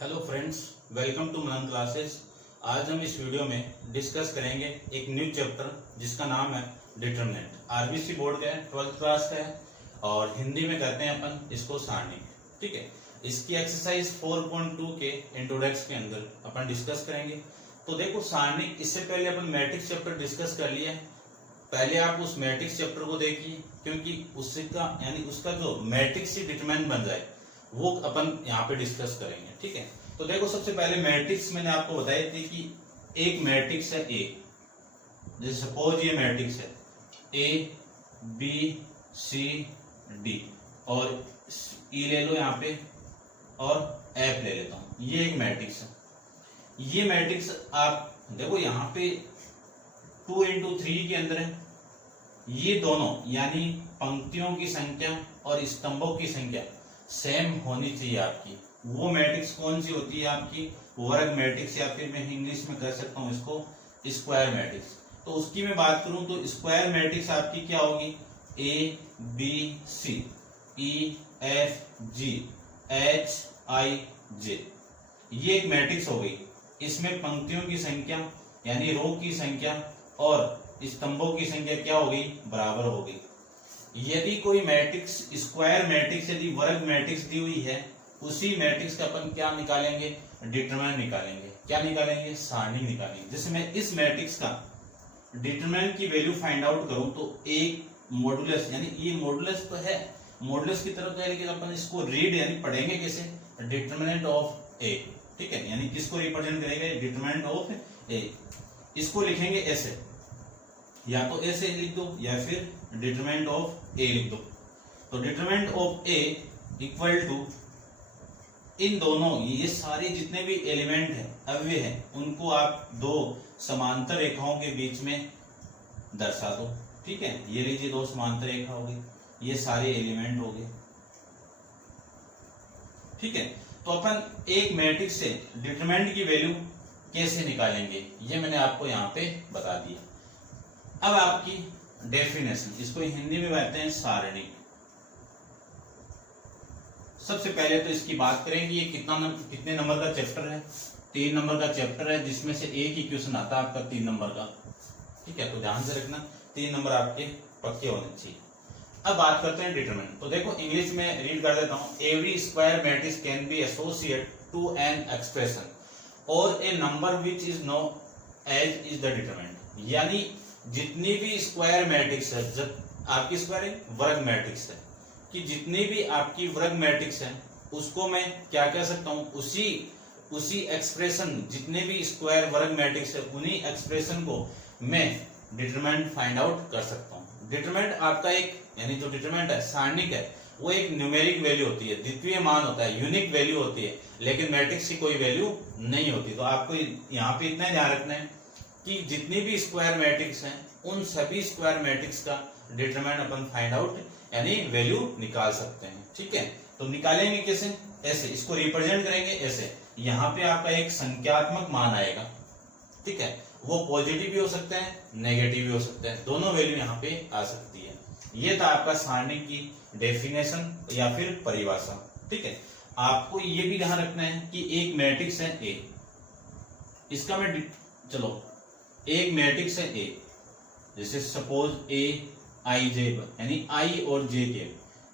Hello friends, welcome to Manan classes. आज हम इस वीडियो में डिस्कस करेंगे एक न्यू चैप्टर जिसका नाम है डिटरमिनेंट। आरबीसी बोर्ड का है, 12th क्लास का है और हिंदी में कहते हैं अपन इसको सारणी। ठीक है, इसकी एक्सरसाइज 4.2 के इंट्रोडक्शन के अंदर अपन डिस्कस करेंगे। तो देखो सारणी, इससे पहले अपन मैट्रिक्स चैप्टर डिस्कस कर लिया है। पहले आप उस मैट्रिक्स चैप्टर को देखिए, क्योंकि उसका यानी उसका जो मैट्रिक्स ही डिटरमिनेंट बन जाए वो अपन यहाँ पे डिस्कस करेंगे। ठीक है, तो देखो सबसे पहले मैट्रिक्स मैंने आपको बताई थी कि एक मैट्रिक्स है ए। जैसे सपोज ये मैट्रिक्स है ए बी सी डी और ई ले लो यहाँ पे और एफ ले लेता हूं। ये एक मैट्रिक्स है। ये मैट्रिक्स आप देखो यहाँ पे 2 into 3 के अंदर है। ये दोनों यानी पंक्तियों की संख्या और स्तंभों की संख्या सेम होनी चाहिए आपकी। वो मैट्रिक्स कौन सी होती है आपकी? वर्ग मैट्रिक्स, या फिर मैं इंग्लिश में कह सकता हूं इसको स्क्वायर मैट्रिक्स। तो उसकी मैं बात करूं तो स्क्वायर मैट्रिक्स आपकी क्या होगी? A B C E F G H I J. ये एक मैट्रिक्स हो गई। इसमें पंक्तियों की संख्या यानी रो की संख्या और स्तंभों की संख्या क्या हो गई? बराबर हो गई। यदि कोई मैट्रिक्स स्क्वायर मैट्रिक्स यदि वर्ग मैट्रिक्स दी हुई है, उसी मैट्रिक्स का अपन क्या निकालेंगे? डिटरमिनेंट निकालेंगे। क्या निकालेंगे? सारणी निकालेंगे। जैसे मैं इस मैट्रिक्स का डिटरमिनेंट की वैल्यू फाइंड आउट करूं तो एक मॉडुलस, यानी ये मॉडुलस तो है, मॉडुलस की तरफ तो है, लेकिन अपन इसको रीड यानी पढ़ेंगे कैसे? डिटरमिनेंट ऑफ ए। ठीक है, यानी किसको रिप्रेजेंट करेंगे? डिटरमिनेंट ऑफ ए। इसको लिखेंगे ऐसे, या तो ऐसे लिख दो या फिर डिटरमिनेंट ऑफ ए लिख दो। तो determinant of A equal to इन दोनों, ये सारे जितने भी एलिमेंट है, अव्यय है, उनको आप दो समांतर रेखाओं के बीच में दर्शा दो। ठीक है, ये लीजिए दो समांतर रेखा हो गई, ये सारे एलिमेंट हो गए। ठीक है, तो अपन एक मैट्रिक्स से डिटरमिनेंट की वैल्यू कैसे निकालेंगे ये मैंने आपको यहाँ पे बता दिया। अब आपकी डेफिनेशन, इसको हिंदी में कहते हैं सारणी। सबसे पहले तो इसकी बात करेंगे ये कितने नंबर का चैप्टर है? 3 नंबर का चैप्टर है, जिसमें से एक ही क्वेश्चन आता है आपका 3 नंबर का। ठीक है, तो ध्यान से रखना, 3 नंबर आपके पक्के होने चाहिए। अब बात करते हैं डिटरमिनेंट। तो देखो इंग्लिश में रीड कर देता हूं। Every square matrix can be associate to an expression और a number which is known as is the determinant. यानी जितनी भी स्क्वायर मैट्रिक्स है, आपकी स्क्वायर है वर्ग मैट्रिक्स है, कि जितनी भी आपकी वर्ग मैट्रिक्स है उसको मैं क्या कह सकता हूं? उसी एक्सप्रेशन, जितने भी स्क्वायर वर्ग मैट्रिक्स है उन्हीं एक्सप्रेशन को मैं डिटरमिनेंट फाइंड आउट कर सकता हूं। डिटरमिनेंट आपका एक, यानी जो डिटरमिनेंट है सारणिक है, वो एक न्यूमेरिक वैल्यू होती है, द्वितीय मान होता है, यूनिक वैल्यू होती है, लेकिन मैट्रिक्स की कोई वैल्यू नहीं होती। तो आपको यहाँ पे इतना ध्यान रखना है कि जितनी भी स्क्वायर मैट्रिक्स हैं उन सभी स्क्वायर मैट्रिक्स का डिटरमिनेंट अपन फाइंड आउट यानी वैल्यू निकाल सकते हैं। ठीक है, तो निकालेंगे कैसे? ऐसे, इसको रिप्रेजेंट करेंगे ऐसे। यहाँ पे आपका एक संख्यात्मक मान आएगा। ठीक है, वो पॉजिटिव भी हो सकता है, नेगेटिव भी हो सकता है, दोनों वैल्यू यहाँ पे आ सकती है। ये था आपका सारणी की डेफिनेशन या फिर परिभाषा। ठीक है, आपको ये भी ध्यान रखना है कि एक मैट्रिक्स है ए, इसका मैं चलो एक मैट्रिक्स है ए, जैसे सपोज ए आई जे, यानी आई और जे के,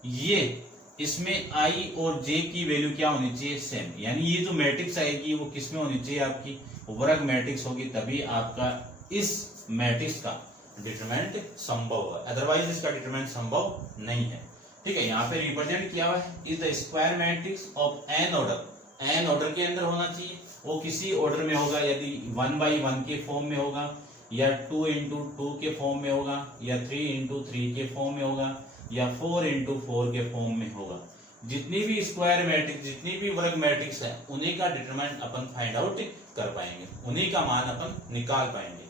ये इसमें आई और जे की वैल्यू क्या होनी चाहिए? सेम। यानी ये जो मैट्रिक्स आएगी वो किसमें होनी चाहिए? आपकी वर्ग मैट्रिक्स होगी, तभी आपका इस मैट्रिक्स का डिटरमिनेंट संभव है, अदरवाइज इसका डिटरमिनेंट संभव नहीं है। ठीक है, यहाँ पे रिप्रेजेंट किया हुआ है is the square matrix of n order. N order के अंदर होना चाहिए, वो किसी ऑर्डर में होगा, यदि 1/1 के फॉर्म में होगा, या 2 into 2 के फॉर्म में होगा, या 3 into 3 के फॉर्म में होगा, या 4 into 4 के फॉर्म में होगा। जितनी भी स्क्वायर मैट्रिक्स, जितनी भी वर्ग मैट्रिक्स है, उन्हीं का डिटरमिनेंट अपन फाइंड आउट कर पाएंगे, उन्हीं का मान अपन निकाल पाएंगे।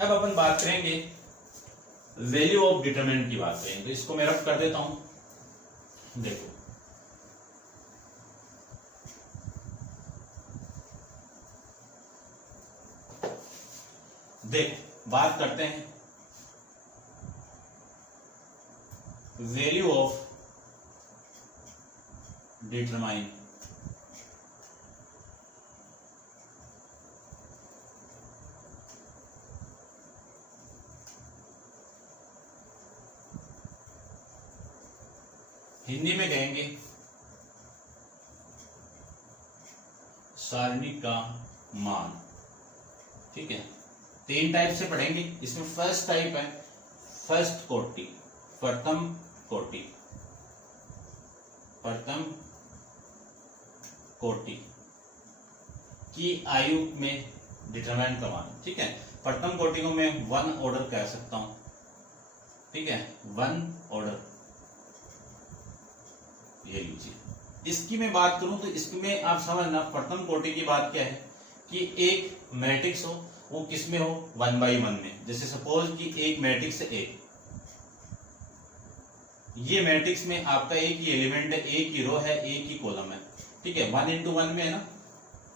अब अपन बात करेंगे वैल्यू ऑफ डिटरमिनेंट की बात करेंगे। तो इसको मैं रब कर देता हूं। देखो बात करते हैं वैल्यू ऑफ डिटरमाइन हिंदी में कहेंगे सारणी का मान। ठीक है, 3 टाइप से पढ़ेंगे। इसमें फर्स्ट टाइप है फर्स्ट कोटि, प्रथम कोटि, प्रथम कोटि की आयु में डिटरमाइन करवाना। ठीक है, प्रथम कोटि को मैं 1 ऑर्डर कह सकता हूं। ठीक है, 1 ऑर्डर, ये लीजिए। इसकी मैं बात करूं तो इसमें आप समझना, प्रथम कोटि की बात क्या है कि एक मैट्रिक्स हो, वो किसमें हो, 1/1 में। जैसे सपोज कि एक मैट्रिक्स है A, ये मैट्रिक्स में आपका एक ही एलिमेंट है, एक ही रो है, एक ही कॉलम है। ठीक है, 1 into 1 में है ना,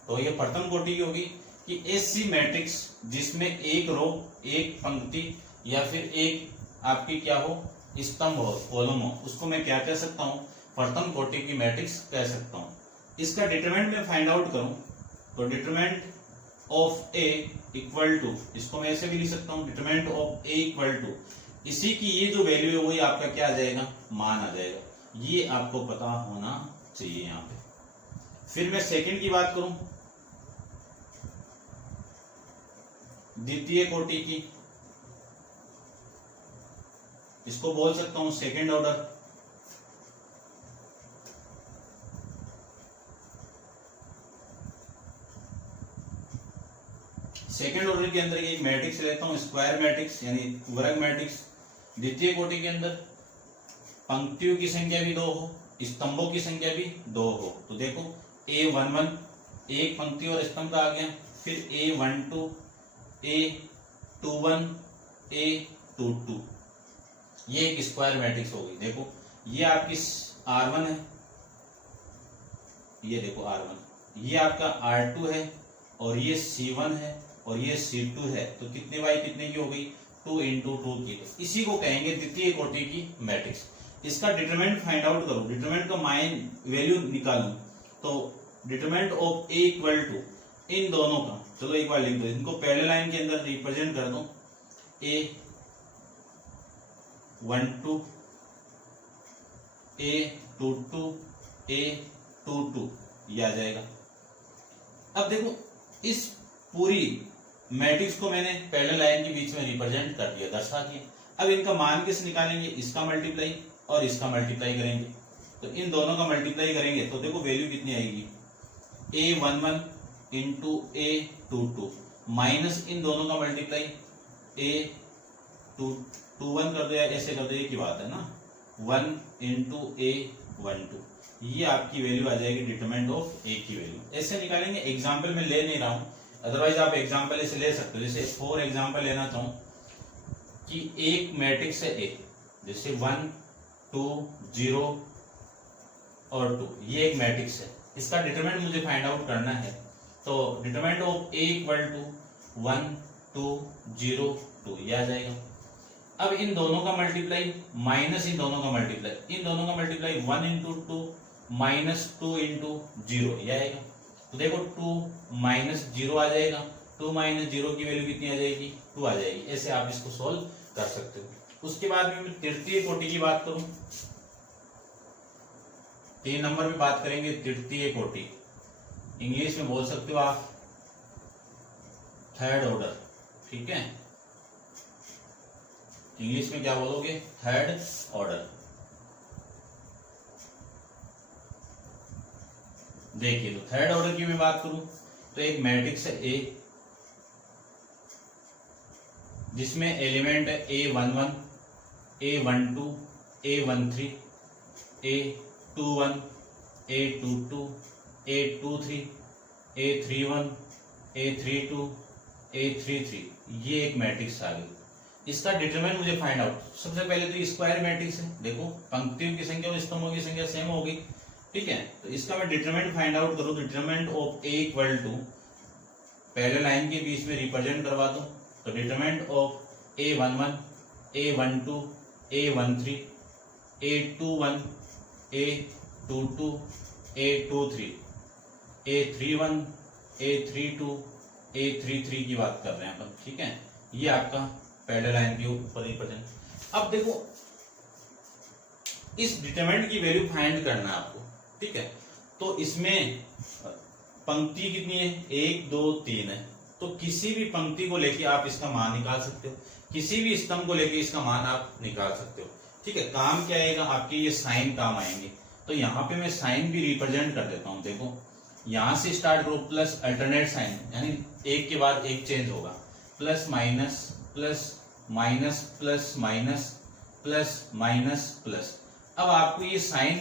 तो ये प्रथम कोटि की होगी कि ऐसी मैट्रिक्स जिसमें एक रो, एक पंक्ति या फिर एक आपकी क्या हो, स्तंभ हो, कॉलम हो, उसको मैं क्या कह सकता हूं, प्रथम कोटि की मैट्रिक्स कह सकता हूं। इसका डिटरमिनेंट में फाइंड आउट करूं तो determinant of A equal to, इसको मैं ऐसे भी लिख सकता हूं, determinant of A equal to, इसी की ये जो वैल्यू है वही आपका क्या आ जाएगा, मान आ जाएगा। ये आपको पता होना चाहिए यहां पे। फिर मैं सेकंड की बात करूं, द्वितीय कोटि की, इसको बोल सकता हूं सेकंड ऑर्डर। सेकंड ऑर्डर के अंदर ये मैट्रिक्स लेता हूं, स्क्वायर मैट्रिक्स यानी वर्ग मैट्रिक्स। द्वितीय कोटि के अंदर पंक्तियों की संख्या भी 2 हो, स्तंभों की संख्या भी 2 हो। तो देखो A11 एक पंक्ति और स्तंभ का आ गया, फिर A12, A21, A22, ये एक स्क्वायर मैट्रिक्स हो गई। देखो ये आपकी R1 है, ये देखो R1, ये आपका R2 है, और ये C1 है, और ये C2 है। तो कितने बाई कितने की हो गई, 2 into 2 की। इसी को कहेंगे द्वितीय कोटि की मैट्रिक्स। इसका डिटरमिनेंट फाइंड आउट करो, डिटरमिनेंट का मान वैल्यू निकालूं तो determinant of A equal to इन दोनों का, चलो एक बार लिख दो, इनको पहले लाइन के अंदर रिप्रेजेंट कर दो, A12, A22, A22, ये आ जाएगा। अब देखो इस पूरी मैट्रिक्स को मैंने पहले लाइन के बीच में रिप्रेजेंट कर दिया, दर्शा दिया। अब इनका मान किस निकालेंगे, इसका मल्टीप्लाई और इसका मल्टीप्लाई करेंगे। तो इन दोनों का मल्टीप्लाई करेंगे तो देखो वैल्यू कितनी आएगी, A11 इंटू A22 माइनस इन दोनों का मल्टीप्लाई A21 कर दो, या ऐसे कर दो, ये की बात है ना, 1 इंटू A12, ये आपकी वैल्यू आ जाएगी डिटरमिनेंट ऑफ A की वैल्यू। ऐसे निकालेंगे, एग्जाम्पल में ले नहीं रहा हूं, अदरवाइज आप एग्जाम्पल ऐसे ले सकते हो। जैसे फॉर एग्जाम्पल लेना चाहूं कि एक मैट्रिक्स है A, जैसे 1 2 0 और 2, ये एक मैट्रिक्स है, इसका डिटरमिनेंट मुझे फाइंड आउट करना है। तो determinant of A equal to 1 2 0 2, ये आ जाएगा। अब इन दोनों का मल्टीप्लाई माइनस इन दोनों का मल्टीप्लाई, इन दोनों का मल्टीप्लाई 1 इंटू 2 माइनस 2 इंटू 0, ये आएगा। तो देखो 2 माइनस 0 आ जाएगा, 2 माइनस 0 की वैल्यू कितनी आ जाएगी, 2 आ जाएगी। ऐसे आप इसको सोल्व कर सकते हो। उसके बाद में मैं तृतीय कोटि की बात करूं, 3 नंबर में बात करेंगे तृतीय कोटि, इंग्लिश में बोल सकते हो आप थर्ड ऑर्डर। ठीक है, इंग्लिश में क्या बोलोगे, थर्ड ऑर्डर। देखिए तो थर्ड ऑर्डर की मैं बात करूं तो एक मैट्रिक्स है A, जिसमें एलिमेंट है A11, A12, A13, A21, A22, A23, A31, A32, A33, ये एक मैट्रिक्स आ गई। इसका डिटरमिनेंट मुझे फाइंड आउट, सबसे पहले तो स्क्वायर मैट्रिक्स है, देखो पंक्तियों की संख्या और स्तंभों की संख्या सेम होगी। ठीक है, तो इसका मैं डिटरमिनेंट फाइंड आउट करूं, determinant of A equal to, पहले लाइन के बीच में रिप्रेजेंट करवा दूं, तो determinant of A11, A12, A13, A21, A22, A23, A31, A32, A33 की बात कर रहे हैं अपन। ठीक है, ये आपका पहले लाइन के ऊपर रिप्रेजेंट। अब देखो इस डिटरमिनेंट की वैल्यू फाइंड करना है आपको, ठीक है। तो इसमें पंक्ति कितनी है, 1 2 3 है, तो किसी भी पंक्ति को लेके आप इसका मान निकाल सकते हो, किसी भी स्तंभ को लेके इसका मान आप निकाल सकते हो, ठीक है। काम क्या आएगा आपके, ये साइन काम आएंगे। तो यहाँ पे मैं साइन भी रिप्रेजेंट कर देता हूँ, देखो यहां से स्टार्ट करो, प्लस अल्टरनेट साइन, यानी एक के बाद एक चेंज होगा, plus minus plus minus plus minus plus minus plus. अब आपको ये साइन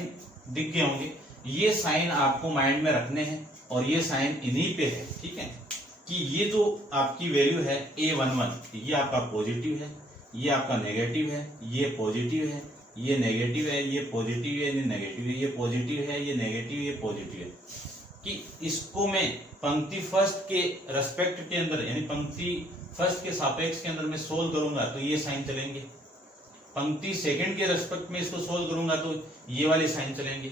दिख गए होंगे, ये साइन आपको माइंड में रखने हैं और ये साइन इन्हीं पे है, ठीक है, कि ये जो आपकी वैल्यू है A11, ये आपका पॉजिटिव है, ये आपका नेगेटिव है, ये पॉजिटिव है, ये नेगेटिव है, ये पॉजिटिव है, ये नेगेटिव है, ये पॉजिटिव है, ये नेगेटिव, ये पॉजिटिव है, कि इसको मैं पंक्ति फर्स्ट के रेस्पेक्ट के अंदर, यानी पंक्ति फर्स्ट के सापेक्ष के अंदर मैं सोल्व करूंगा तो ये साइन चलेंगे, पंक्ति सेकंड के रेस्पेक्ट में इसको सोल्व करूंगा तो ये वाले साइन चलेंगे,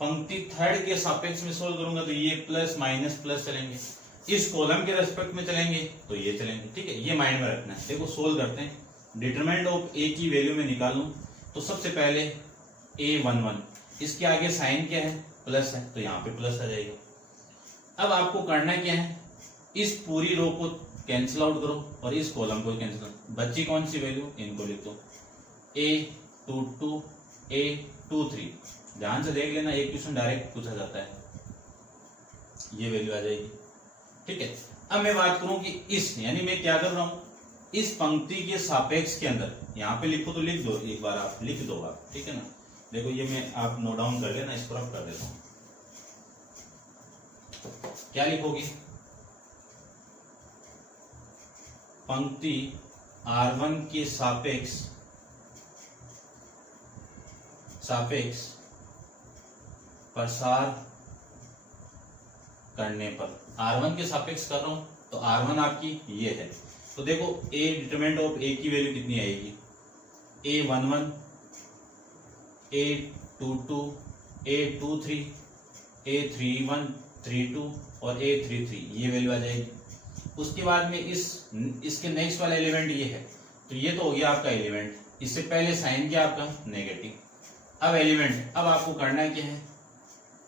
पंक्ति थर्ड के सापेक्ष में सोल्व करूंगा तो ये प्लस माइनस प्लस चलेंगे, इस कॉलम के रेस्पेक्ट में चलेंगे तो ये चलेंगे, ठीक है। ये माइंड में रखना है। देखो सोल्व करते हैं, डिटरमिनेंट ऑफ ए की वैल्यू में निकालूं तो सबसे पहले A11, इसके आगे साइन क्या है, प्लस है, तो यहाँ पे प्लस आ जाएगा। अब आपको करना क्या है, इस पूरी रो को कैंसिल आउट करो और इस कॉलम को कैंसिल करो, बच्ची कौन सी वैल्यू, इनको लिख दो, A22 A23, ध्यान से देख लेना, एक क्वेश्चन डायरेक्ट पूछा जाता है, ये वैल्यू आ जाएगी, ठीक है। अब मैं बात करूं कि इस, यानी मैं क्या कर रहा हूं, इस पंक्ति के सापेक्ष के अंदर, यहाँ पे लिखो तो लिख दो, एक बार आप लिख दो आप, ठीक है ना। देखो ये मैं आप नोट डाउन कर लेना, इसको रब कर देता हूं, क्या लिखोगी, पंक्ति R1 के सापेक्ष प्रसार करने पर, R1 के सापेक्ष कर रहा हूं तो R1 आपकी ये है, तो देखो A डिटरमिनेंट ऑफ A की वैल्यू कितनी आएगी, A11 A22 A23 A31 32 और A33, ये वैल्यू आ जाएगी। उसके बाद में इसके नेक्स्ट वाला एलिमेंट ये है, तो ये तो हो गया आपका एलिमेंट, इससे पहले साइन क्या आपका नेगेटिव। अब एलिमेंट, अब आपको करना है क्या है,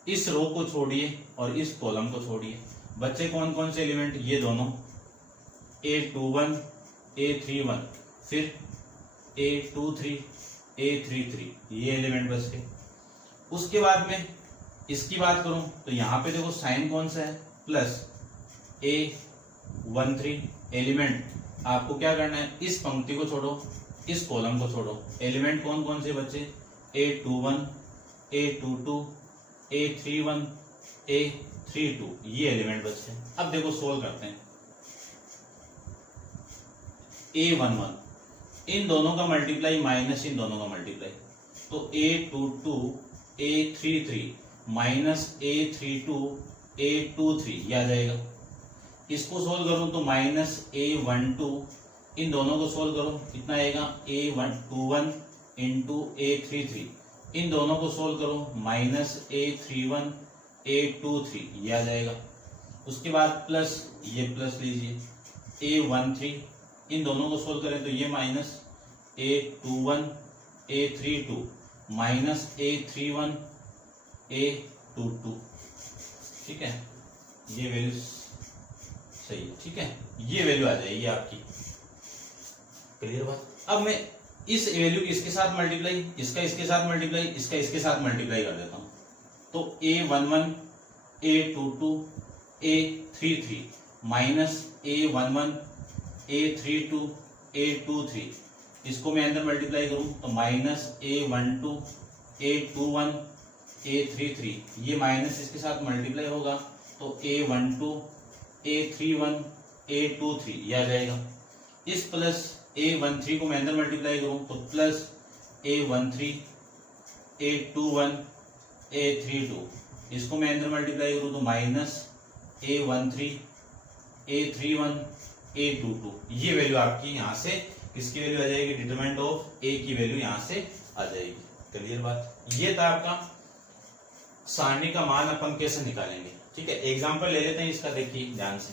इस रो को छोड़िए और इस कॉलम को छोड़िए, बच्चे कौन कौन से एलिमेंट, ये दोनों A21 A31, फिर A23 A33, ये एलिमेंट बच गए। उसके बाद में इसकी बात करूं तो यहाँ पे देखो साइन कौन सा है, प्लस A13, एलिमेंट आपको क्या करना है, इस पंक्ति को छोड़ो, इस कॉलम को छोड़ो, एलिमेंट कौन कौन से बच्चे, A21 A22 A31 A32, ये एलिमेंट बचते हैं। अब देखो सोल्व करते हैं, A11, इन दोनों का मल्टीप्लाई माइनस इन दोनों का मल्टीप्लाई, तो A22 A33 minus A32 A23, ये आ जाएगा। इसको सोल्व करूं तो माइनस A12, इन दोनों को सोल्व करो, कितना आएगा, A21 इंटू A33, इन दोनों को सोल्व करो, माइनस A31 A23, ये आ जाएगा। उसके बाद प्लस, ये प्लस लीजिए, A13, इन दोनों को सोल्व करें तो ये minus A21 A32 minus A31 A22, ठीक है, ये वैल्यू सही है, ठीक है, ये वैल्यू आ जाएगी आपकी, क्लियर बात। अब मैं इस वैल्यू इसके साथ मल्टीप्लाई, इसका इसके साथ मल्टीप्लाई, इसका इसके साथ मल्टीप्लाई कर देता हूं, तो A11 A22 A33 minus A11 A32 A23, इसको मैं अंदर मल्टीप्लाई करूं तो माइनस A12 A21 A33, ये माइनस इसके साथ मल्टीप्लाई होगा तो A12 A31 A23, ये आ जाएगा। इस प्लस A13 को मैं अंदर मल्टीप्लाई करूं तो प्लस A13 A21 A32, इसको मैं अंदर मल्टीप्लाई करूं तो माइनस A13 A31 A22, ये वैल्यू आपकी यहाँ से किसकी वैल्यू आ जाएगी, डिटरमिनेंट ऑफ A की वैल्यू यहाँ से आ जाएगी, क्लियर बात। ये था आपका सारणी का मान अपन कैसे निकालेंगे, ठीक है। एग्जांपल ले लेते हैं इसका, देखिए ध्यान से,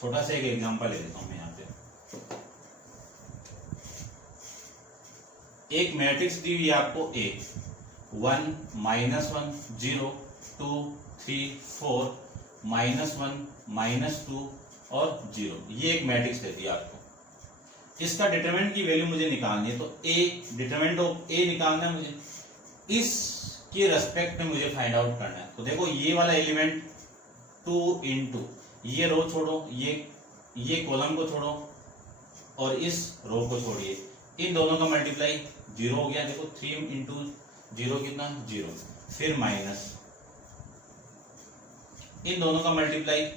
छोटा सा एक एग्जांपल ले लेता हूं मैं यहाँ पे। एक मैट्रिक्स दी हुई है आपको A 1 -1 0 2 3 4 -1 -2 और 0, ये एक मैट्रिक्स देती है आपको। इसका डिटरमिनेंट की वैल्यू मुझे निकालनी है, तो A डिटरमिनेंट ऑफ A निकालना है मुझे, इसके रेस्पेक्ट में मुझे फाइंड आउट करना है। तो देखो ये वाला एलिमेंट 2 इंटू ये रो छोड़ो, ये कॉलम को छोड़ो और इस रो को छोड़िए, इन दोनों का मल्टीप्लाई 0 हो गया। देखो 3 इंटू 0 कितना 0, फिर माइनस इन दोनों का मल्टीप्लाई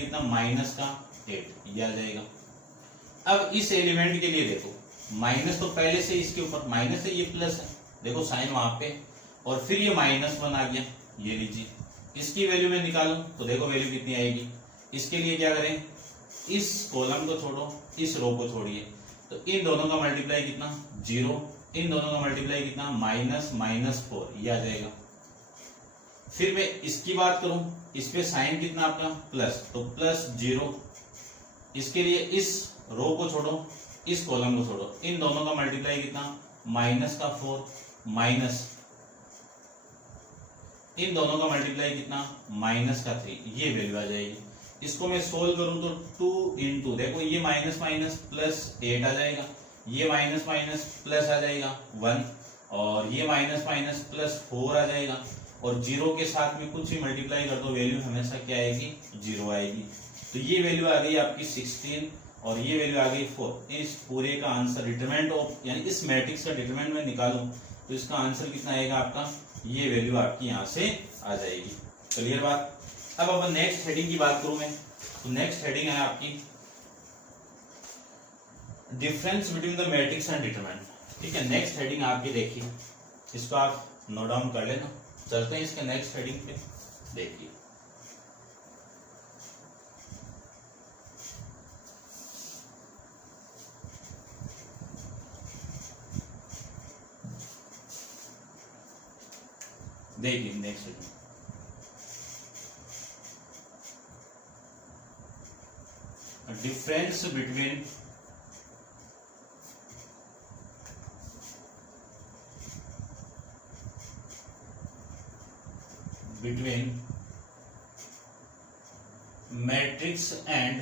कितना माइनस का 8, ये आ जाएगा। अब इस एलिमेंट के लिए देखो माइनस तो पहले से इसके ऊपर माइनस है, ये प्लस है, देखो साइन वहां पे, और फिर ये -1 आ गया, ये लीजिए। इसकी वैल्यू में निकालो तो देखो वैल्यू कितनी आएगी। इसके लिए क्या करें, इस कॉलम को छोड़ो, इस रो को छोड़िए, तो इन दोनों का मल्टीप्लाई कितना 0, इन दोनों का मल्टीप्लाई कितना -4, ये आ जाएगा। फिर मैं इसकी बात करूं, इस पे साइन कितना आपका प्लस, तो +0। इसके लिए इस रो को छोड़ो, इस कॉलम को छोड़ो, इन दोनों का मल्टीप्लाई कितना -4 माइनस इन दोनों का मल्टीप्लाई कितना -3, ये वैल्यू आ जाएगी। इसको मैं सोल्व करूं तो 2 इंटू देखो ये माइनस +8 आ जाएगा, ये माइनस प्लस आ जाएगा 1, और ये माइनस +4 आ जाएगा, और 0 के साथ में कुछ भी मल्टीप्लाई कर दो वैल्यू हमेशा क्या आएगी 0 आएगी। तो ये वैल्यू आ गई आपकी 16 और ये वैल्यू आ गई 4। इस पूरे का आंसर डिटरमिनेंट ऑफ यानी इस मैट्रिक्स का डिटरमिनेंट में निकालूं तो इसका आंसर कितना आएगा आपका, ये वैल्यू आपकी यहाँ से आ जाएगी। क्लियर बात। अब अपन नेक्स्ट हेडिंग की बात करूं मैं, तो नेक्स्ट हेडिंग है आपकी difference between the matrix and determinant. ठीक है, नेक्स्ट हेडिंग आपकी देखिए, इसको आप नोट डाउन कर लेना। चलते हैं इसके नेक्स्ट हेडिंग पे, देखिए next heading difference between matrix and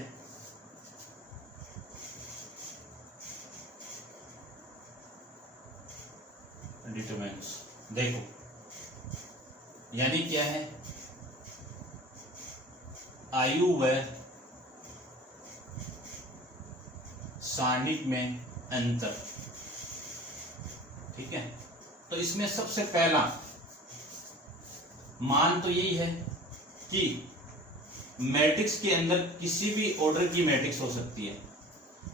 determinants. देखो यानी क्या है, आयु व सारणिक में अंतर। ठीक है, तो इसमें सबसे पहला मान तो यही है कि मैट्रिक्स के अंदर किसी भी ऑर्डर की मैट्रिक्स हो सकती है।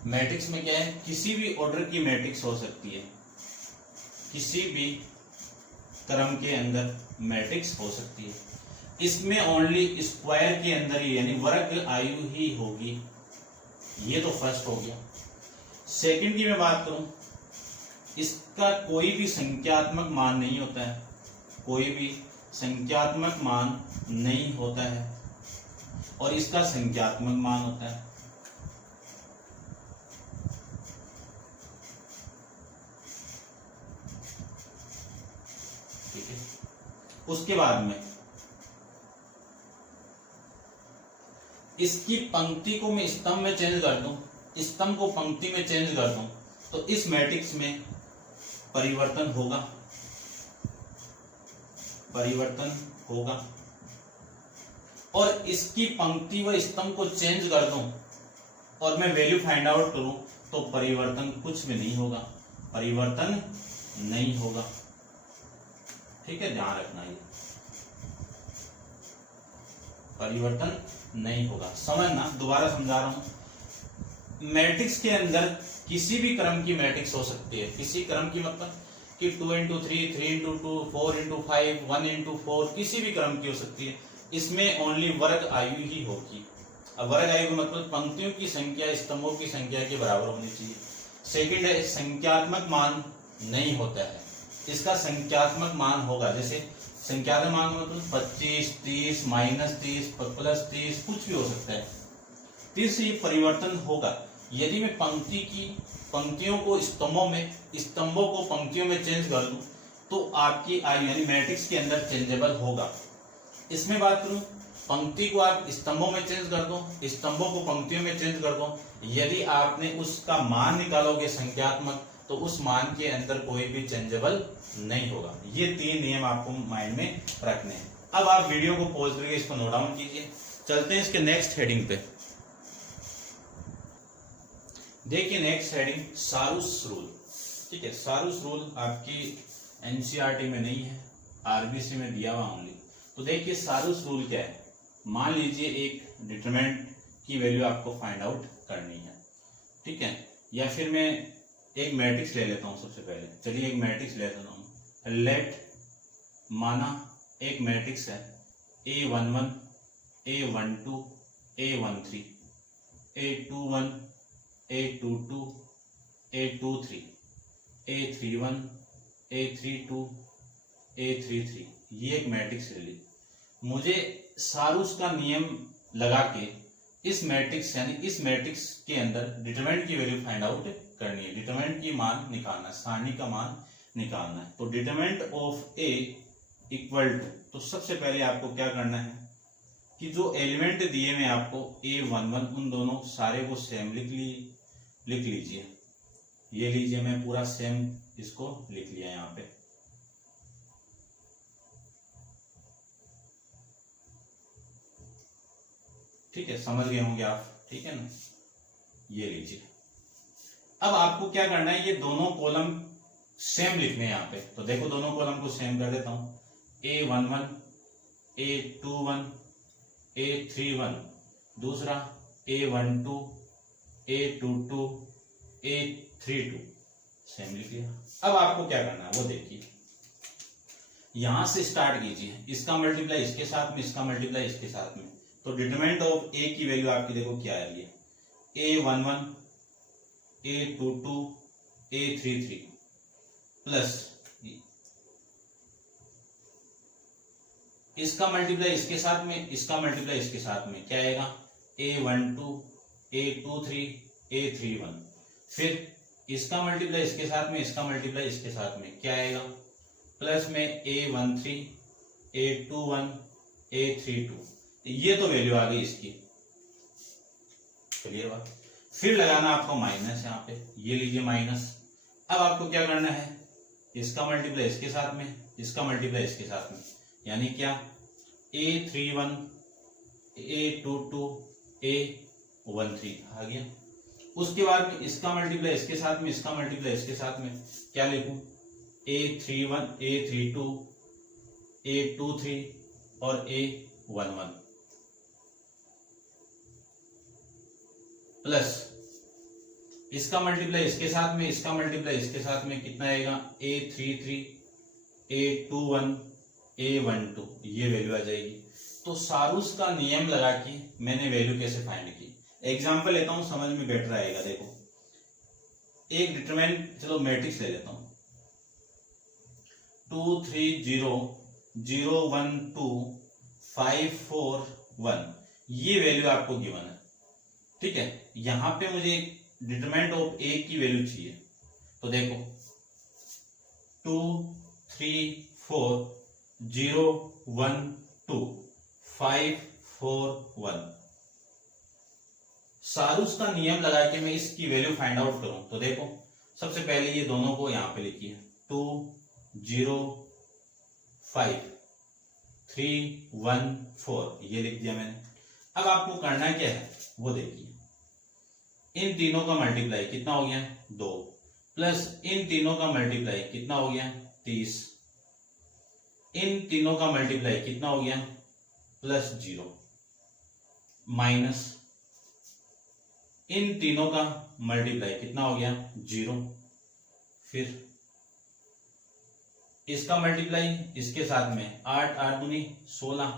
मैट्रिक्स में क्या है, किसी भी ऑर्डर की मैट्रिक्स हो सकती है, किसी भी क्रम के अंदर मैट्रिक्स हो सकती है। इसमें ओनली स्क्वायर के अंदर ही यानी वर्ग आयु ही होगी। ये तो फर्स्ट हो गया। सेकंड की मैं बात करूं, इसका कोई भी संख्यात्मक मान नहीं होता है, कोई भी संख्यात्मक मान नहीं होता है, और इसका संख्यात्मक मान होता है। ठीक है, उसके बाद में इसकी पंक्ति को मैं स्तंभ में चेंज कर दूं, स्तंभ को पंक्ति में चेंज कर दूं, तो इस मैट्रिक्स में परिवर्तन होगा, और इसकी पंक्ति व स्तंभ को चेंज कर दूं और मैं वैल्यू फाइंड आउट करूं तो परिवर्तन कुछ भी नहीं होगा, परिवर्तन नहीं होगा। ठीक है, ध्यान रखना, ये परिवर्तन नहीं होगा। समझना, दोबारा समझा रहा हूं। मैट्रिक्स के अंदर किसी भी क्रम की मैट्रिक्स हो सकती है, किसी क्रम की मतलब कि 2 इंटू 3, 3 इंटू 2, 4 इंटू 5, 1 इंटू 4, किसी भी क्रम की हो सकती है। इसमें ओनली वर्ग आयु ही होगी। अब वर्ग आयु का मतलब पंक्तियों की संख्या स्तंभों की संख्या के बराबर होनी चाहिए। सेकंड है, संख्यात्मक मान नहीं होता है, इसका संख्यात्मक मान होगा। जैसे संख्यात्मक मान मतलब 25, 30, -30, +30, कुछ भी हो सकता है। 30 से ये परिवर्तन होगा, यदि मैं पंक्तियों को स्तंभों को पंक्तियों में चेंज कर दूं तो आपकी आयु यानी मैट्रिक्स के अंदर चेंजेबल होगा। इसमें बात करूं, पंक्ति को आप स्तंभों में चेंज कर दो, स्तंभों को पंक्तियों में चेंज कर दो, यदि आपने उसका मान निकालोगे संख्यात्मक तो उस मान के अंदर कोई भी चेंजेबल नहीं होगा। ये 3 नियम आपको माइंड में रखने हैं। अब आप वीडियो को पॉज करके इसको नोट डाउन कीजिए। चलते हैं इसके नेक्स्ट हेडिंग पे। देखिए नेक्स्ट हेडिंग सारूस रूल। ठीक है, सारूस रूल आपकी एनसीईआरटी में नहीं है, आरबीसी में दिया हुआ ओनली। तो देखिए सारूस रूल क्या है। मान लीजिए एक डिटरमिनेंट की वैल्यू आपको फाइंड आउट करनी है, ठीक है, या फिर मैं एक मैट्रिक्स ले लेता हूं। सबसे पहले चलिए एक मैट्रिक्स ले लेता हूं। लेट माना एक मैट्रिक्स है A11 A12 A13 A21 A22 A23 A31 A32 A33, ये एक मैट्रिक्स ले ली। मुझे सारूस का नियम लगा के इस मैट्रिक्स यानी इस मैट्रिक्स के अंदर डिटरमिनेंट की वैल्यू फाइंड आउट करनी है, डिटरमिनेंट की मान निकालना है, सारणी का मान निकालना है। तो determinant of A equal to, तो सबसे पहले आपको क्या करना है कि जो एलिमेंट दिए मैं आपको A11 उन दोनों सारे को सेम लिख लीजिए। ये लीजिए, मैं पूरा सेम इसको लिख लिया यहाँ पे। ठीक है, समझ गए होंगे आप, ठीक है ना। ये लीजिए, अब आपको क्या करना है, ये दोनों कॉलम सेम लिखने हैं यहाँ पे। तो देखो दोनों कॉलम को सेम कर देता हूं। A11 A21 A31, दूसरा A12 A22 A32, सेम लिख लिया। अब आपको क्या करना है वो देखिए, यहां से स्टार्ट कीजिए, इसका मल्टीप्लाई इसके साथ में, इसका मल्टीप्लाई इसके साथ में। तो डिटरमिनेंट ऑफ ए की वैल्यू आपकी देखो क्या आ रही है, A11 A22 A33 प्लस इसका मल्टीप्लाई इसके साथ में, इसका मल्टीप्लाई इसके साथ में, क्या आएगा A12 A23 A31, फिर इसका मल्टीप्लाई इसके साथ में, इसका मल्टीप्लाई इसके साथ में, क्या आएगा प्लस में A13 A21 A32। ये तो वैल्यू आ गई इसकी, क्लियर बात। फिर लगाना आपको माइनस यहाँ पे, ये लीजिए माइनस। अब आपको क्या करना है, इसका मल्टीप्लाई इसके साथ में, इसका मल्टीप्लाई इसके साथ में, यानी क्या A31 A22 A13 आ गया। उसके बाद इसका मल्टीप्लाई इसके साथ में, इसका मल्टीप्लाई इसके साथ में, क्या लिखूं A31 A32 A23 और A11 प्लस इसका मल्टीप्लाई इसके साथ में, इसका मल्टीप्लाई इसके साथ में, कितना आएगा A33 A21 A12, ये वैल्यू आ जाएगी। तो सारूस का नियम लगा के मैंने वैल्यू कैसे फाइंड की, एग्जांपल लेता हूं, समझ में बेटर आएगा। देखो एक डिटरमिनेंट, चलो मैट्रिक्स ले लेता हूं, 2 3 0 0 1 2 5 4 1, ये वैल्यू आपको गिवन है, ठीक है। यहां पे मुझे डिटरमिनेंट ऑफ ए की वैल्यू चाहिए। तो देखो 2 3 4 0 1 2 5 4 1, सारूस का नियम लगा के मैं इसकी वैल्यू फाइंड आउट करूं। तो देखो सबसे पहले ये दोनों को यहां पे लिखिए, 2 0 5 3 1 4, ये लिख दिया मैंने। अब आपको करना क्या है वो देखिए, इन तीनों का मल्टीप्लाई कितना हो गया 2, प्लस इन तीनों का मल्टीप्लाई कितना हो गया 30, इन तीनों का मल्टीप्लाई कितना हो गया प्लस 0, माइनस इन तीनों का मल्टीप्लाई कितना हो गया 0, फिर इसका मल्टीप्लाई इसके साथ में 8 8 दूनी 16,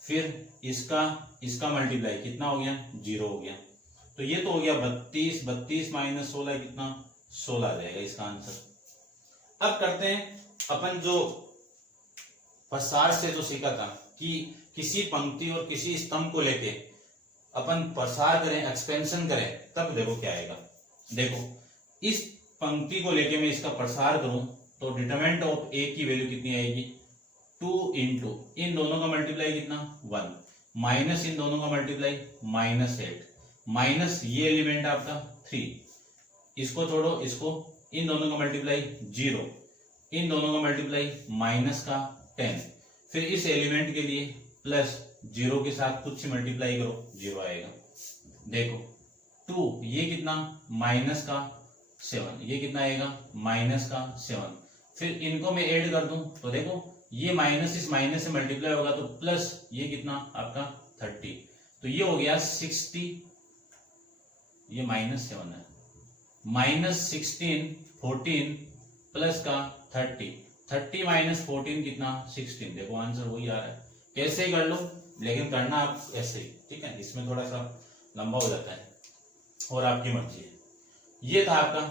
फिर इसका मल्टीप्लाई कितना हो गया 0 हो गया। तो ये तो हो गया 32, 32 माइनस 16 कितना 16 आ जाएगा इसका आंसर। अब करते हैं अपन जो प्रसार से जो सीखा था कि किसी पंक्ति और किसी स्तंभ को लेके अपन प्रसार करें, एक्सपेंशन करें, तब देखो क्या आएगा। देखो इस पंक्ति को लेके मैं इसका प्रसार करूं तो डिटरमिनेंट ऑफ ए की वैल्यू कितनी आएगी, 2 इंटू इन दोनों का मल्टीप्लाई कितना 1, माइनस इन दोनों का मल्टीप्लाई -8, माइनस ये एलिमेंट आपका 3, इसको छोड़ो, इसको इन दोनों का मल्टीप्लाई 0, इन दोनों का मल्टीप्लाई माइनस का 10, फिर इस एलिमेंट के लिए प्लस 0 के साथ कुछ मल्टीप्लाई करो 0 आएगा। देखो 2 ये कितना माइनस का 7, ये कितना आएगा माइनस का 7, फिर इनको मैं ऐड कर दूं तो देखो ये माइनस इस माइनस से मल्टीप्लाई होगा तो प्लस ये कितना आपका 30, तो ये हो गया 60, ये -7 है, -16 14 प्लस का 30 माइनस 14 कितना 16। देखो आंसर वही आ रहा है, कैसे ही कर लो लेकिन करना आप ऐसे ही, ठीक है। इसमें थोड़ा सा लंबा हो जाता है और आपकी मर्जी है। ये था आपका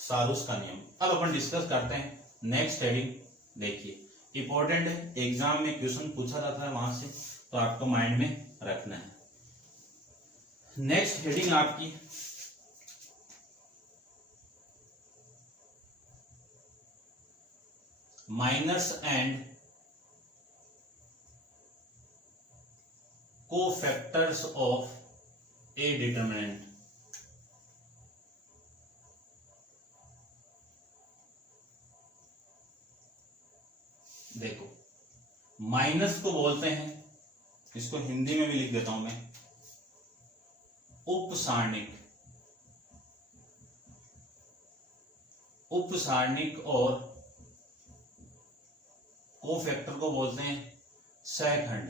सारूस का नियम। अब अपन डिस्कस करते हैं नेक्स्ट हेडिंग। देखिए इंपॉर्टेंट है, एग्जाम में क्वेश्चन पूछा जाता है वहां से, तो आपको माइंड में रखना है। नेक्स्ट हेडिंग आपकी minus and cofactors of A determinant. देखो माइनस को बोलते हैं, इसको हिंदी में भी लिख देता हूं मैं, उपसारणिक, उपसारणिक, और कोफैक्टर को बोलते हैं सहखंड।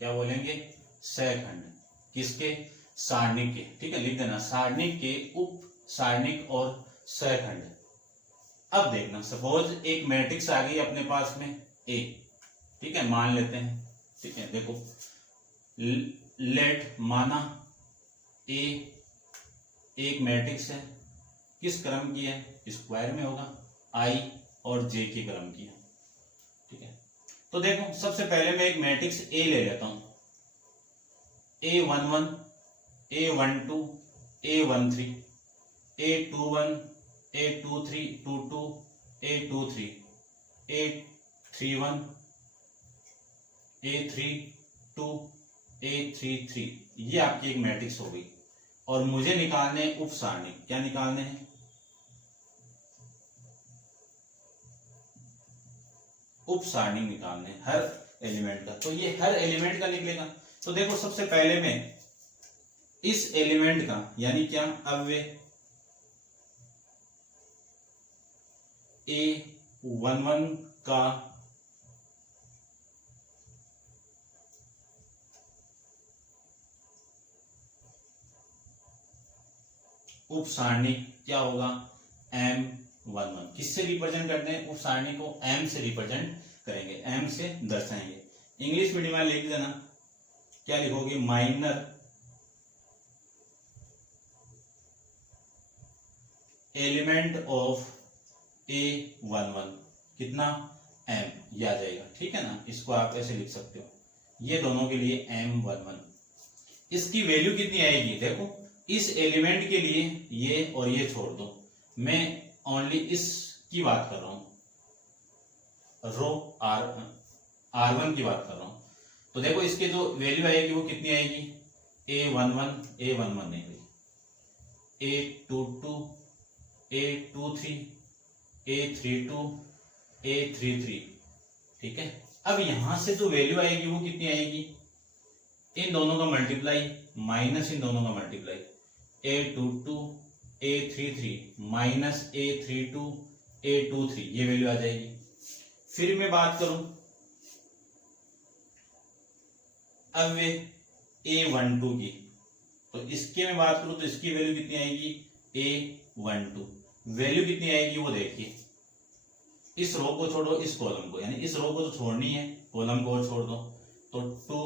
क्या बोलेंगे, सहखंड। किसके, सारणिक के, ठीक है, लिख देना, सारणिक के उप सारणिक और सहखंड। अब देखना, सपोज एक मैट्रिक्स आ गई अपने पास में ए, ठीक है, मान लेते हैं, ठीक है। देखो लेट माना ए एक मैट्रिक्स है, किस क्रम की है, स्क्वायर में होगा, आई और जे के क्रम की है, ठीक है। तो देखो सबसे पहले मैं एक मैट्रिक्स ए ले लेता हूं, A11, A12, A13, A21, A23, 22, A23, A31, A32, A33, ये आपकी एक मैट्रिक्स हो गई। और मुझे निकालने उप सारणिक, क्या निकालने हैं, उप सारणिक निकालने हैं हर एलिमेंट का। तो ये हर एलिमेंट का निकलेगा। तो देखो सबसे पहले मैं इस एलिमेंट का यानी क्या अव्यय A11 का उप सारणिक क्या होगा, M11। किससे रिप्रेजेंट करते हैं उप सारणिक को, M से रिप्रेजेंट करेंगे, M से दर्शाएंगे। इंग्लिश मीडियम में लिख देना, क्या लिखोगे, माइनर एलिमेंट ऑफ A11 कितना M, ये आ जाएगा, ठीक है ना। इसको आप ऐसे लिख सकते हो, ये दोनों के लिए M11। इसकी वैल्यू कितनी आएगी, देखो इस एलिमेंट के लिए ये और ये छोड़ दो, मैं ओनली इसकी बात कर रहा हूं, रो R1 की बात कर रहा हूं। तो देखो इसके जो वैल्यू आएगी वो कितनी आएगी, A11 नहीं हुई, A22, A23, A32, A33, ठीक है। अब यहां से जो वैल्यू आएगी वो कितनी आएगी, इन दोनों का मल्टीप्लाई माइनस इन दोनों का multiply, A22, A33 minus A32, A23, ये वैल्यू आ जाएगी। फिर मैं बात करूं अब A12 की, तो इसके मैं बात करूं तो इसकी वैल्यू कितनी आएगी, A12 वैल्यू कितनी आएगी वो देखिए, इस रो को छोड़ो इस कॉलम को, यानी इस रो को तो छोड़नी है, कॉलम को छोड़ दो, तो 2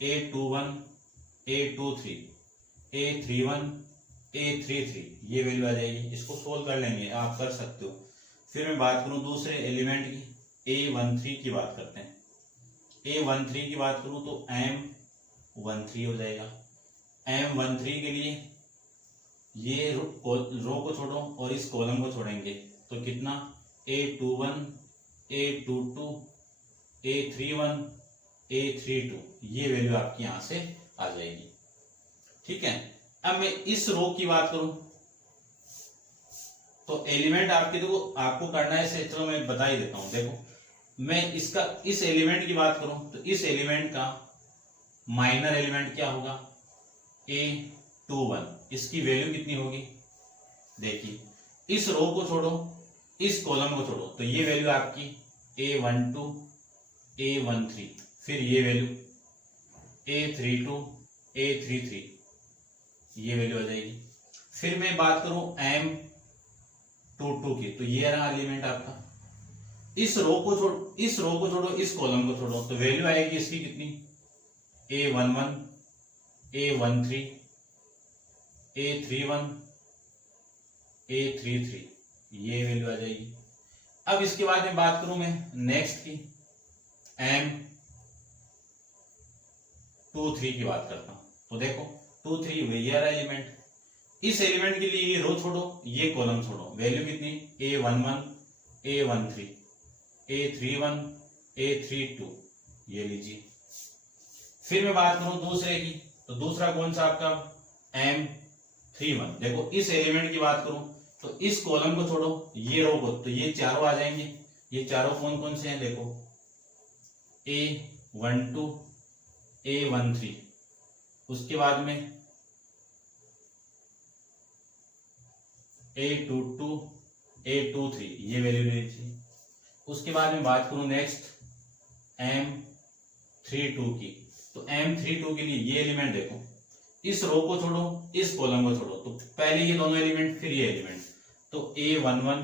A21, A23, A31, A33, ये वैल्यू आ जाएगी। इसको सोल्व कर लेंगे, आप कर सकते हो। फिर मैं बात करूं दूसरे एलिमेंट की, A13 की बात करते हैं। A13 की बात करूं तो M13 हो जाएगा। M13 के लिए ये रो को छोड़ो और इस कॉलम को छोड़ेंगे तो कितना, A21, A22, A31, A32, ये वैल्यू आपकी यहां से आ जाएगी। ठीक है, अब मैं इस रो की बात करूं तो एलिमेंट आपके, देखो आपको करना है इसे, चलो मैं बता ही देता हूं। देखो मैं इसका इस एलिमेंट की बात करूं तो इस एलिमेंट का माइनर एलिमेंट क्या होगा, A21, इसकी वैल्यू कितनी होगी, देखिए इस रो को छोड़ो, इस कॉलम को छोड़ो तो ये वैल्यू आपकी A12, A13, फिर ये वैल्यू A32, A33, ये वैल्यू आ जाएगी। फिर मैं बात करूं M22 की तो ये रहा एलिमेंट आपका। इस रो को छोड़ो, इस कॉलम को छोड़ो तो वैल्यू आएगी इसकी कितनी, A11, A13, A31, A33, ये वैल्यू आ जाएगी। अब इसके बाद में बात करूं मैं नेक्स्ट की, M23 की बात करता हूं तो देखो 23 ये रहा एलिमेंट। इस एलिमेंट के लिए ये रो छोड़ो, ये कॉलम छोड़ो, वैल्यू कितनी, A11, A13, A31, A32, ये लीजिए। फिर मैं बात करूं दूसरे की तो दूसरा कौन सा आपका M31। देखो इस एलिमेंट की बात करूं तो इस कॉलम को छोड़ो, ये रो को, तो ये चारों आ जाएंगे। ये चारों कौन कौन से हैं, देखो A12, A13, उसके बाद में A22, A23, ये वैल्यू लीजिए। उसके बाद में बात करूं नेक्स्ट M32 की तो M32 के लिए ये एलिमेंट देखो, इस रो को छोड़ो, इस कॉलम को छोड़ो, तो पहले ये दोनों एलिमेंट फिर ये एलिमेंट, तो A11,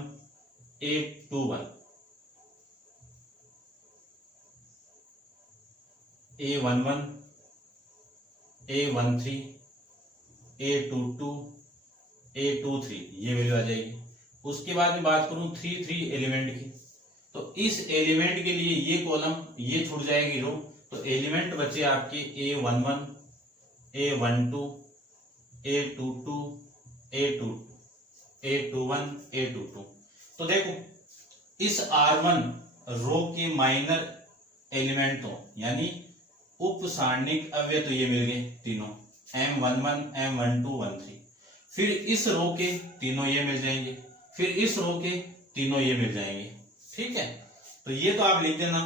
A21, A11, A13, A22, A23, ये वैल्यू आ जाएगी। उसके बाद में बात करूं 3 एलिमेंट की तो इस एलिमेंट के लिए ये कॉलम, ये छूट जाएगी रो, तो एलिमेंट बचे आपके A11, A12, A22, A21, A22। तो देखो इस R1 रो के माइनर एलिमेंट तो यानी उप सारणिक अव्यय तो ये मिल गए तीनों, M11, M12, 13। फिर इस रो के तीनों ये मिल जाएंगे, फिर इस रो के तीनों ये मिल जाएंगे। ठीक है, तो ये तो आप लिख देना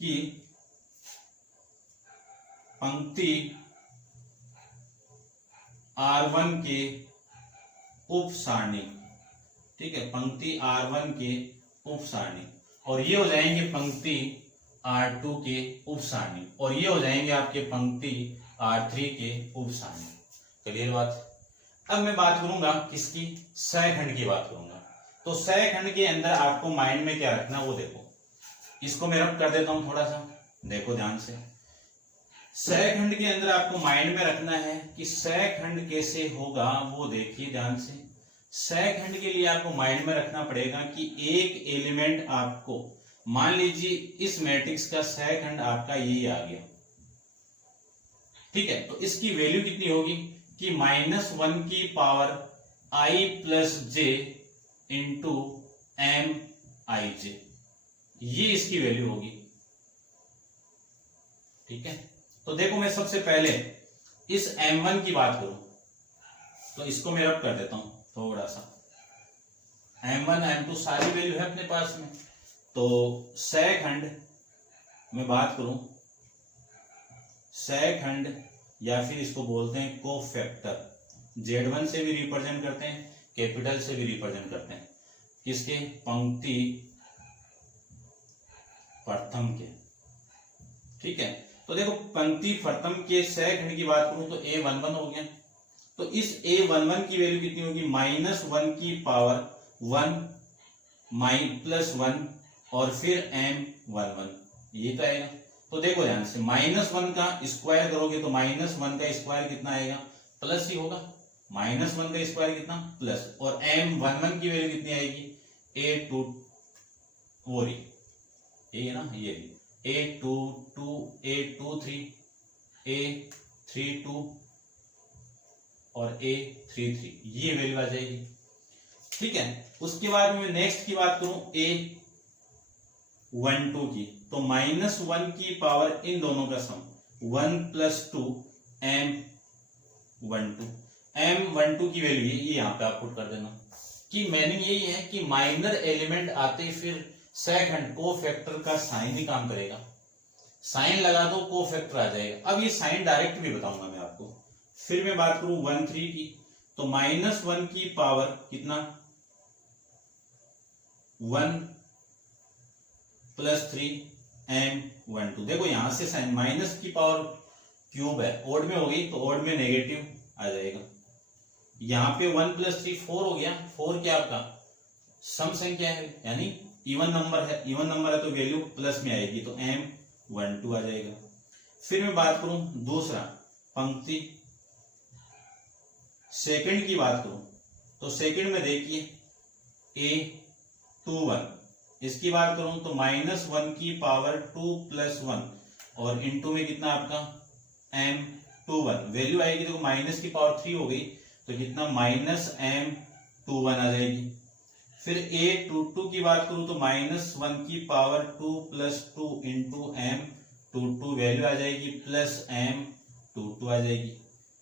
कि पंक्ति R1 के उप सारणी, ठीक है, पंक्ति R1 के उप सारणी, और ये हो जाएंगे पंक्ति R2 के उप सारणी, और ये हो जाएंगे आपके पंक्ति R3 के उप सारणी। क्लियर बात। अब मैं बात करूंगा किसकी, सहखंड की बात करूंगा। तो सहखंड के अंदर आपको माइंड में क्या रखना वो देखो, इसको मैं रब कर देता हूं थोड़ा सा, देखो ध्यान से। सहखंड के अंदर आपको माइंड में रखना है कि सहखंड कैसे होगा वो देखिए ध्यान से। सहखंड के लिए आपको माइंड में रखना पड़ेगा कि एक एलिमेंट आपको, मान लीजिए इस मैट्रिक्स का सहखंड आपका यही आ गया, ठीक है, तो इसकी वैल्यू कितनी होगी कि -1 की power i plus j into M I J, ये इसकी वैल्यू होगी। ठीक है, तो देखो मैं सबसे पहले इस m1 की बात करूं तो इसको मैं रब कर देता हूं थोड़ा सा, m1 m2 सारी वैल्यू है अपने पास में। तो सहखंड में बात करूं, सहखंड या फिर इसको बोलते हैं कोफैक्टर, Z1 से भी रिप्रेजेंट करते हैं, कैपिटल से भी रिप्रेजेंट करते हैं, किसके, पंक्ति प्रथम के। ठीक है, तो देखो पंक्ति प्रथम के सहखंड की बात करूं तो A11 हो गया, तो इस A11 की वैल्यू कितनी होगी, -1 की पावर 1 प्लस 1 और फिर M11, ये तो आएगा। तो देखो ध्यान से, -1 का स्क्वायर करोगे तो -1 का स्क्वायर कितना आएगा, प्लस ही होगा, -1 का स्क्वायर कितना, प्लस, और M11 की वैल्यू कितनी आएगी, A2 ये है ना, ये A22 A23 A32 और A33, ये वैल्यू आ जाएगी। ठीक है, उसके बाद में नेक्स्ट की बात करूं A12 की, तो -1 की पावर इन दोनों का सम 1 + 2 M12 M12 की वैल्यू ये यहाँ पे आप पुट कर देना। कि मीनिंग यही है कि माइनर एलिमेंट आते फिर सेकंड कोफैक्टर का साइन ही काम करेगा, साइन लगा दो कोफैक्टर आ जाएगा। अब ये साइन डायरेक्ट भी बताऊंगा मैं आपको। फिर मैं बात करूं 13 की, तो -1 की पावर कितना 1 + 3 M12। देखो यहां से साइन माइनस की पावर क्यूब है, ओड में हो गई तो ओड में नेगेटिव आ जाएगा। यहाँ पे 1 + 3 4 हो गया, 4 क्या आपका सम संख्या है यानी इवन नंबर है, इवन नंबर है तो वैल्यू प्लस में आएगी तो M12 आ जाएगा। फिर मैं बात करूं दूसरा पंक्ति सेकंड की बात करूं, तो सेकंड में देखिए A21, इसकी बात करूं तो -1 की पावर 2 + 1 और इनटू में कितना आपका M21 वैल्यू आएगी। देखो माइनस की पावर 3 हो गई तो कितना -M21 आ जाएगी। फिर A22 की बात करूं तो -1 की पावर 2 + 2 इंटू M22 वैल्यू आ जाएगी प्लस M22 आ जाएगी।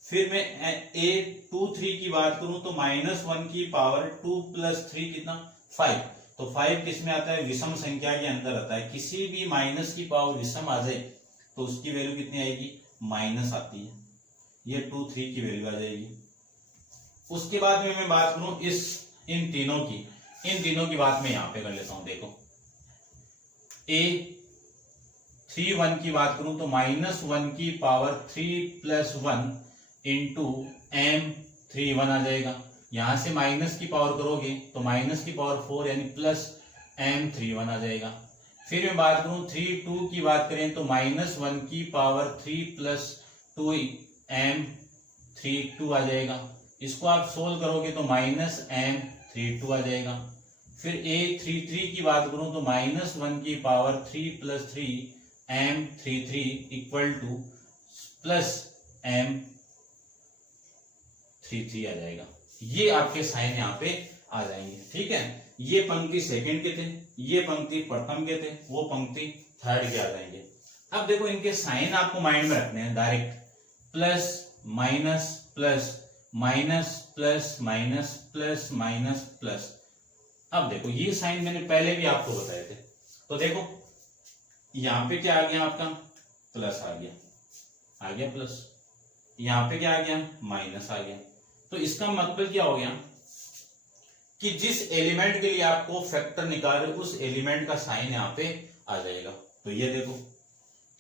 फिर मैं A23 की बात करूं तो -1 की पावर 2 + 3 कितना 5, तो 5 किस में आता है विषम संख्या के अंदर आता है। किसी भी माइनस की पावर विषम आ जाए तो उसकी वैल्यू कितनी आएगी माइनस आती है, ये 2 3 की वैल्यू आ जाएगी। उसके बाद में मैं बात करूं इन तीनों की बात मैं यहां पे कर लेता हूं। देखो A31 की बात करूं तो -1 की पावर 3 + 1 इंटू M31 आ जाएगा। यहां से माइनस की पावर करोगे तो माइनस की पावर 4 यानी प्लस M31 आ जाएगा। फिर मैं बात करूं 32 की बात करें तो -1 की पावर 3 + 2 M32 आ जाएगा। इसको आप सोल्व करोगे तो -M32 आ जाएगा। फिर A33 की बात करूं तो -1 की पावर 3 + 3 M33 = प्लस M33 आ जाएगा। ये आपके साइन यहाँ पे आ जाएंगे। ठीक है, ये पंक्ति सेकंड के थे, ये पंक्ति प्रथम के थे, वो पंक्ति थर्ड के आ जाएंगे। अब देखो इनके साइन आपको माइंड में रखने हैं direct, plus minus plus minus plus minus plus minus plus. अब देखो ये साइन मैंने पहले भी आपको बताए थे, तो देखो यहां पे क्या आ गया आपका प्लस आ गया प्लस, यहां पे क्या आ गया माइनस आ गया। तो इसका मतलब क्या हो गया कि जिस एलिमेंट के लिए आपको फैक्टर निकाल रहे उस एलिमेंट का साइन यहाँ पे आ जाएगा। तो ये देखो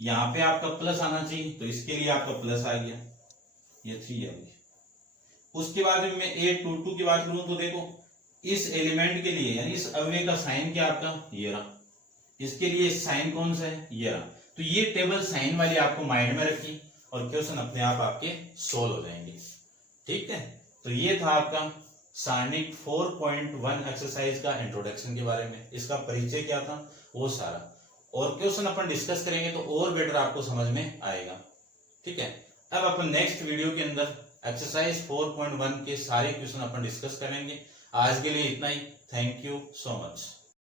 यहाँ पे आपका प्लस आना चाहिए, तो इसके लिए आपका प्लस आ गया, ये 3 आ गया। उसके बाद में मैं A22 की बात करूं तो देखो इस एलिमेंट के लिए यानी इस अवयव का साइन क्या आपका ये रहा, इसके लिए साइन कौन सा है ये रहा। तो ये टेबल साइन वाली आपको माइंड में रखी और क्वेश्चन अपने आप आपके सोल्व हो जाएंगे। ठीक है, तो ये था आपका सारणिक 4.1 एक्सरसाइज का इंट्रोडक्शन के बारे में, इसका परिचय क्या था वो सारा, और क्वेश्चन अपन डिस्कस करेंगे तो और बेटर आपको समझ में आएगा। ठीक है, अब अपन नेक्स्ट वीडियो के अंदर एक्सरसाइज 4.1 के सारे क्वेश्चन अपन डिस्कस करेंगे। आज के लिए इतना ही, थैंक यू सो मच।